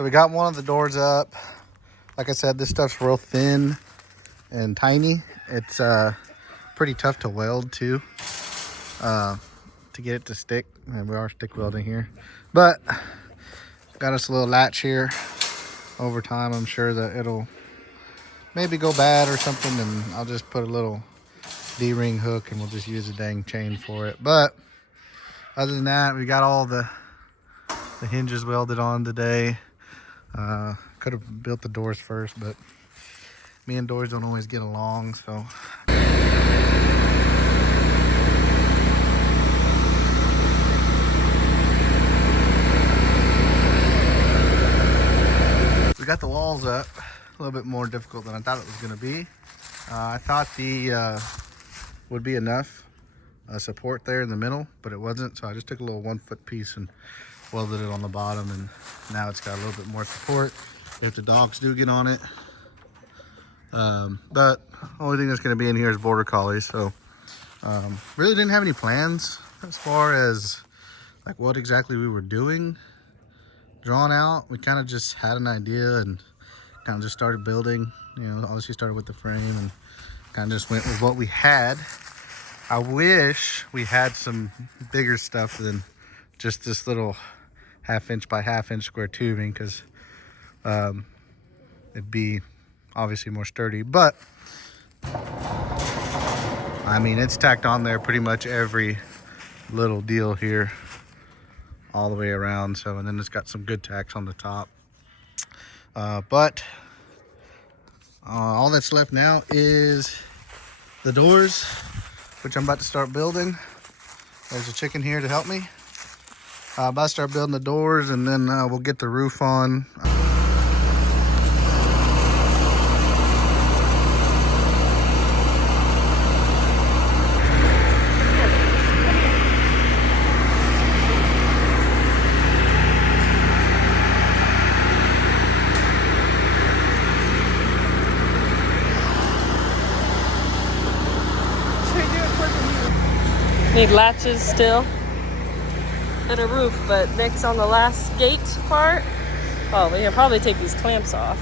So we got one of the doors up. Like I said, this stuff's real thin and tiny. It's pretty tough to weld too, to get it to stick. And we are stick welding here, but got us a little latch here. Over time, I'm sure that it'll maybe go bad or something, and I'll just put a little D-ring hook and we'll just use a dang chain for it. But other than that, we got all the hinges welded on today. Could have built the doors first, but me and doors don't always get along, so. We got the walls up. A little bit more difficult than I thought it was going to be. I thought the would be enough support there in the middle, but it wasn't. So I just took a little 1 foot piece and welded it on the bottom, and now it's got a little bit more support if the dogs do get on it. But the only thing that's going to be in here is border collies. So really didn't have any plans as far as like what exactly we were doing drawn out. We kind of just had an idea and kind of just started building. You know, obviously started with the frame and kind of just went with what we had. I wish we had some bigger stuff than just this little 1/2 inch by 1/2 inch square tubing, because it'd be obviously more sturdy. But I mean, it's tacked on there pretty much every little deal here all the way around. So, and then it's got some good tacks on the top. But all that's left now is the doors, which I'm about to start building. There's a chicken here to help me. About to start building the doors, and then we'll get the roof on. Need latches still and a roof, but next on the last gate part, oh, we can probably take these clamps off.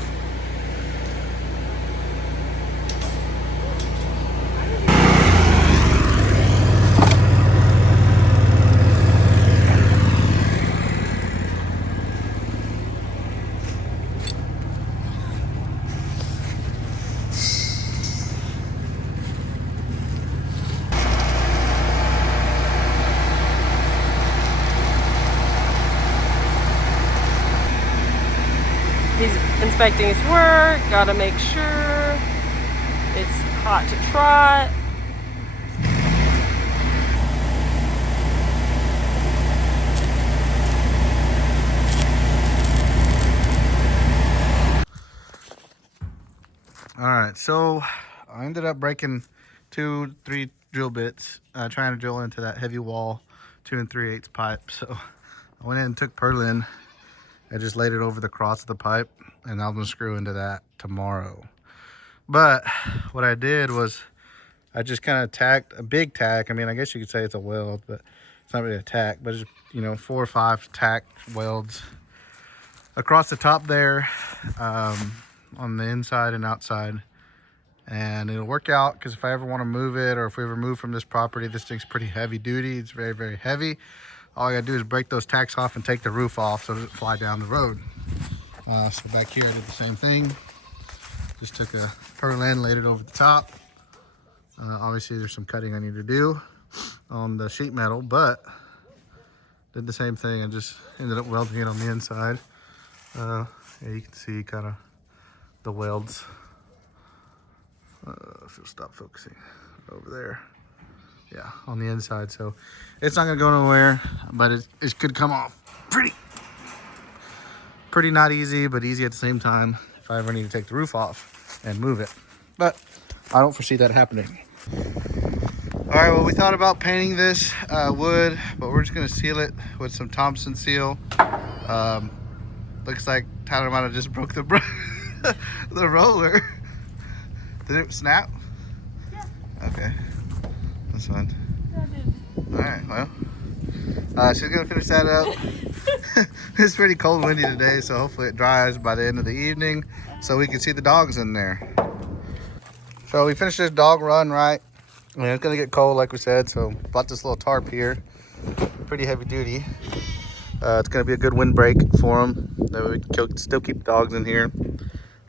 He's inspecting his work, gotta make sure it's hot to trot. All right, so I ended up breaking 2-3 drill bits, trying to drill into that heavy wall 2 3/8 pipe. So I went in and took purlin. I just laid it over the cross of the pipe, and I'm gonna screw into that tomorrow. But what I did was I just kind of tacked a big tack. I mean, I guess you could say it's a weld, but it's not really a tack, but it's, you know, 4 or 5 tacked welds across the top there, on the inside and outside. And it'll work out, because if I ever want to move it, or if we ever move from this property, this thing's pretty heavy duty. It's very, very heavy. All I gotta do is break those tacks off and take the roof off so it doesn't fly down the road. So back here I did the same thing. Just took a purlin, laid it over the top. Obviously there's some cutting I need to do on the sheet metal, but did the same thing and just ended up welding it on the inside. Yeah, you can see kind of the welds. If you'll stop focusing over there. Yeah, on the inside. So it's not gonna go nowhere, but it could come off pretty not easy, but easy at the same time if I ever need to take the roof off and move it. But I don't foresee that happening. All right, well, we thought about painting this wood, but we're just gonna seal it with some Thompson seal. Looks like Tyler might have just broke the the roller. Did it snap? Yeah. Okay. That's fine. Yeah, I did. All right, well, She's gonna finish that up. It's pretty cold, windy today, so hopefully it dries by the end of the evening, so we can see the dogs in there. So we finished this dog run, right? I mean, it's gonna get cold, like we said, so bought this little tarp here. Pretty heavy duty. It's gonna be a good windbreak for them. That way we can still keep the dogs in here.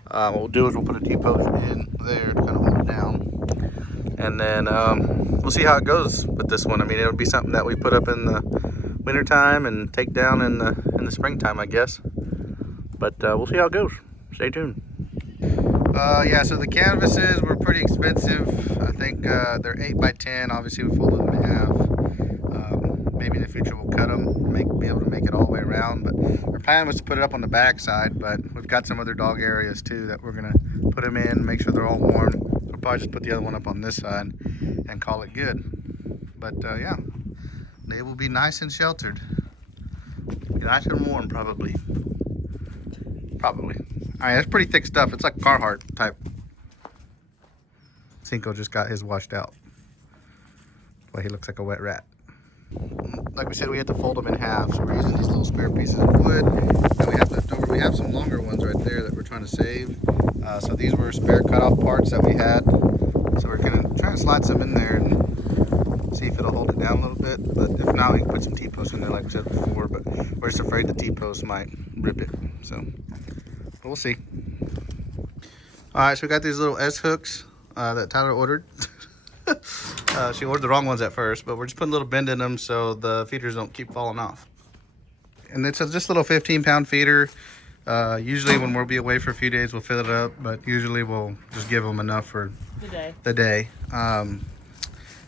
What we'll do is we'll put a T-post in there to kind of hold it down, and then we'll see how it goes with this one. I mean, it'll be something that we put up in the winter time and take down in the springtime, I guess. But we'll see how it goes. Stay tuned. Yeah, so the canvases were pretty expensive. I think they're 8x10. Obviously, we folded them in half. Maybe in the future we'll cut them, be able to make it all the way around. But our plan was to put it up on the back side, but we've got some other dog areas too that we're gonna put them in, make sure they're all warm. We'll probably just put the other one up on this side and call it good. But yeah, they will be nice and sheltered. Nice and warm, probably. Probably. All right, that's pretty thick stuff. It's like Carhartt type. Cinco just got his washed out. Well, he looks like a wet rat. Like we said, we have to fold them in half, so we're using these little spare pieces of wood that we have left over. We have some longer ones right there that we're trying to save. So these were spare cutoff parts that we had. So we're gonna try to slide some in there and see if it'll hold it down a little bit. But if not, we can put some T-posts in there like we said before, but we're just afraid the T-posts might rip it. So, but we'll see. All right, so we got these little S-hooks that Tyler ordered. She ordered the wrong ones at first, but we're just putting a little bend in them so the feeders don't keep falling off. And it's just a little 15-pound feeder. Usually when we'll be away for a few days, we'll fill it up, but usually we'll just give them enough for the day.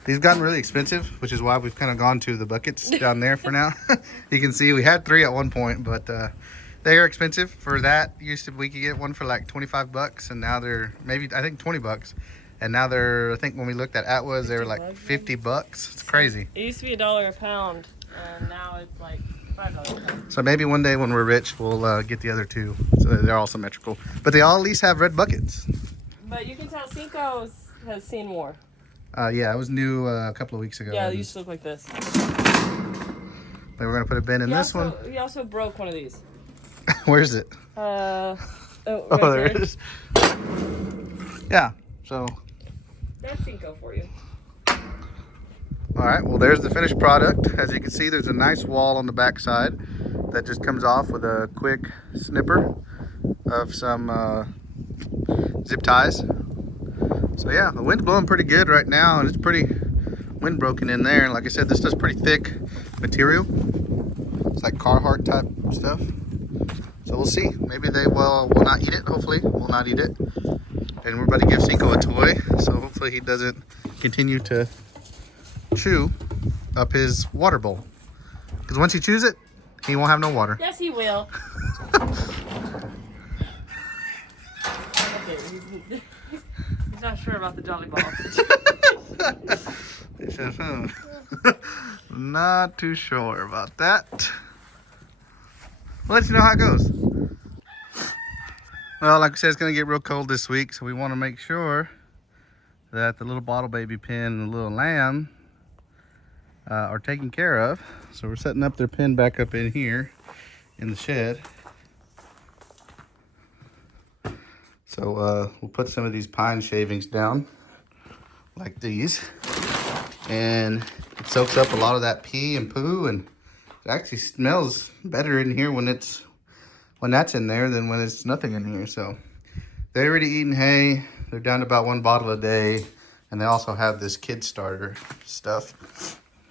These have gotten really expensive, which is why we've kind of gone to the buckets down there for now. You can see we had 3 at one point, but they are expensive. For that, we could get one for like 25 bucks, and now they're maybe, I think, 20 bucks. And now they're, I think when we looked at Atwas, they were like 50 bucks. It's crazy. It used to be $1 a pound, and now it's like $5 a pound. So maybe one day when we're rich, we'll get the other 2. So they're all symmetrical. But they all at least have red buckets. But you can tell Cinco has seen more. Yeah, it was new a couple of weeks ago. Yeah, they used to look like this. But we're going to put a bin in this one. He also broke one of these. Where is it? Right there it is. Yeah, so... That's Cinco for you. All right, well, there's the finished product. As you can see, there's a nice wall on the back side that just comes off with a quick snipper of some zip ties. So yeah, the wind's blowing pretty good right now, and it's pretty wind broken in there. Like I said, this is pretty thick material. It's like Carhartt type stuff. So we'll see. Maybe they will not eat it. Hopefully, will not eat it. And we're about to give Cinco a toy, so hopefully he doesn't continue to chew up his water bowl. Because once he chews it, he won't have no water. Yes, he will. Okay, he's not sure about the Jolly Balls. Not too sure about that. We'll let you know how it goes. Well, like I said, it's going to get real cold this week, so we want to make sure that the little bottle baby pen and the little lamb are taken care of. So we're setting up their pen back up in here in the shed. So we'll put some of these pine shavings down like these, and it soaks up a lot of that pee and poo, and it actually smells better in here when that's in there than when it's nothing in here. So they're already eating hay. They're down to about 1 bottle a day. And they also have this kid starter stuff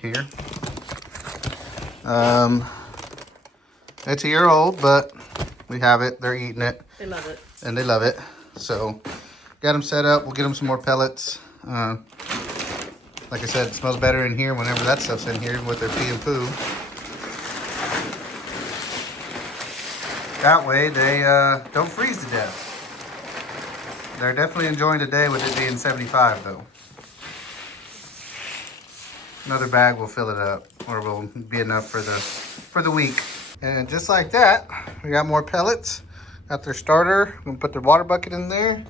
here. It's a year old, but we have it. They're eating it. They love it. And they love it. So got them set up. We'll get them some more pellets. Like I said, it smells better in here whenever that stuff's in here with their pee and poo. That way they don't freeze to death. They're definitely enjoying the day with it being 75 though. Another bag will fill it up, or will be enough for the week. And just like that, we got more pellets. Got their starter. We're gonna put their water bucket in there.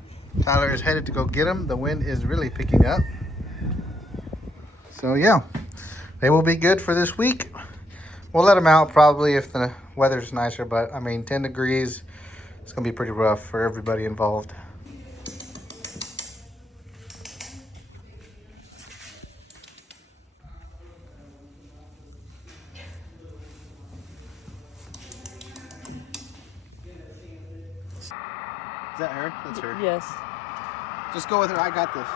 Tyler is headed to go get them. The wind is really picking up. So yeah, they will be good for this week. We'll let them out probably if the weather's nicer, but I mean, 10 degrees, it's gonna be pretty rough for everybody involved. Is that her? That's her. Yes. Just go with her. I got this.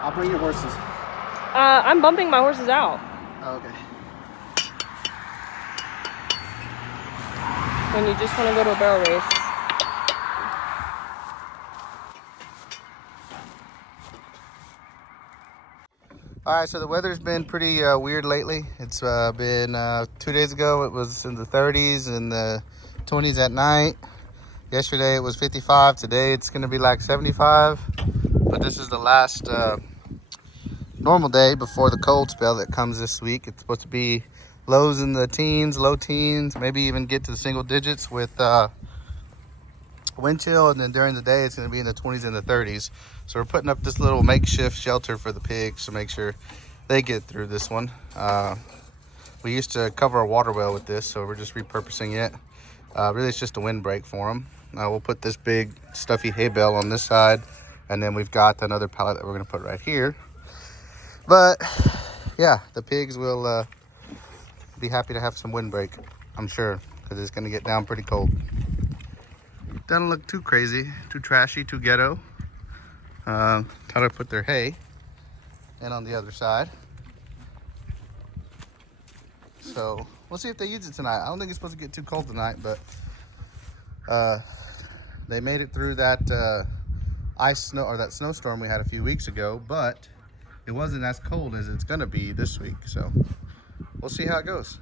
I'll bring your horses. I'm bumping my horses out. Oh, okay. When you just want to go to a barrel race. All right, so the weather's been pretty weird lately. It's been 2 days ago, it was in the 30s and the 20s at night. Yesterday it was 55. Today it's gonna be like 75. But this is the last normal day before the cold spell that comes this week. It's supposed to be lows in the teens, low teens, maybe even get to the single digits with wind chill, and then during the day it's going to be in the 20s and the 30s. So we're putting up this little makeshift shelter for the pigs to make sure they get through this one. We used to cover our water well with this, so we're just repurposing it. Really it's just a windbreak for them. We'll put this big stuffy hay bale on this side, and then we've got another pallet that we're going to put right here. But yeah, the pigs will be happy to have some windbreak, I'm sure, because it's going to get down pretty cold. Doesn't look too crazy, too trashy, too ghetto. How to put their hay in on the other side. So we'll see if they use it tonight. I don't think it's supposed to get too cold tonight, but they made it through that that snowstorm we had a few weeks ago, but it wasn't as cold as it's gonna be this week. So we'll see how it goes.